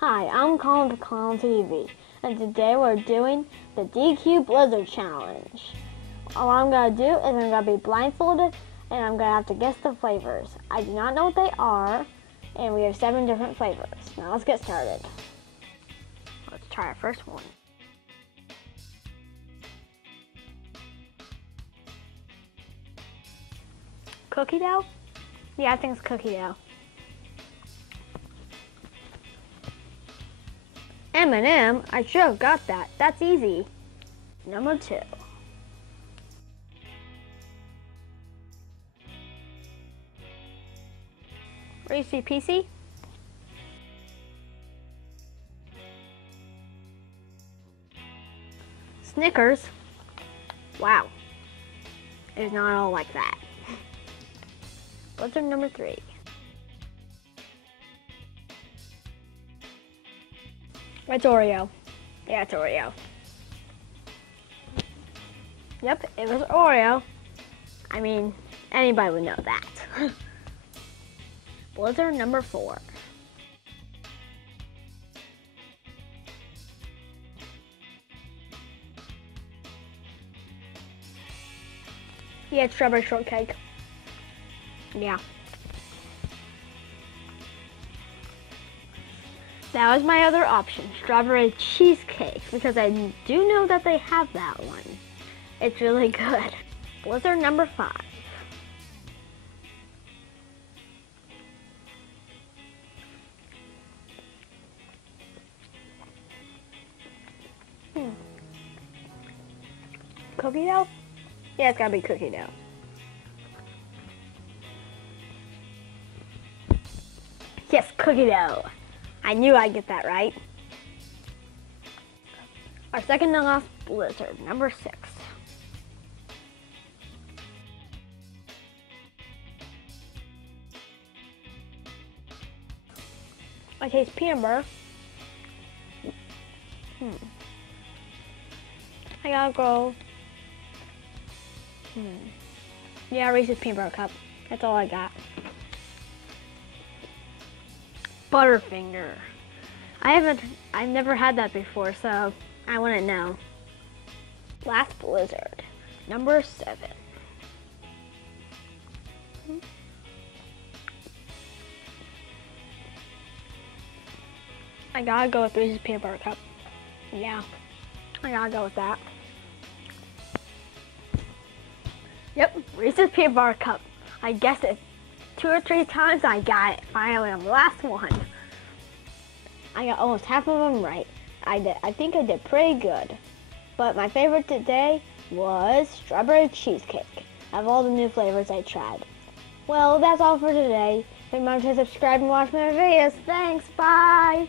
Hi, I'm Collin with Collintv, and today we're doing the DQ Blizzard Challenge. All I'm going to do is I'm going to be blindfolded, and I'm going to have to guess the flavors. I do not know what they are, and we have 7 different flavors. Now let's get started. Let's try our first one. Cookie dough? Yeah, I think it's cookie dough. M&M, I should have got that. That's easy. Number 2. Reese's Pieces. Snickers. Wow. It's not all like that. Blizzard number 3. It's Oreo. Yeah, it's Oreo. Yep, it was Oreo. I mean, anybody would know that. Blizzard number 4. Yeah, it's strawberry shortcake. Yeah. That was my other option, strawberry cheesecake, because I do know that they have that one. It's really good. Blizzard number 5. Cookie dough? Yeah, it's gotta be cookie dough. Yes, cookie dough. I knew I'd get that right. Our second to last Blizzard, number 6. I taste peanut butter. I gotta go. Yeah, Reese's peanut butter cup. That's all I got. Butterfinger. I've never had that before, so I wouldn't know. Last Blizzard, number 7. I gotta go with Reese's peanut butter cup. Yeah, I gotta go with that. Yep, Reese's peanut butter cup. I guessed it 2 or 3 times. I got it finally on the last one. I got almost half of them right. I think I did pretty good. But my favorite today was strawberry cheesecake of all the new flavors I tried. Well, that's all for today. Remember to subscribe and watch my videos. Thanks, bye!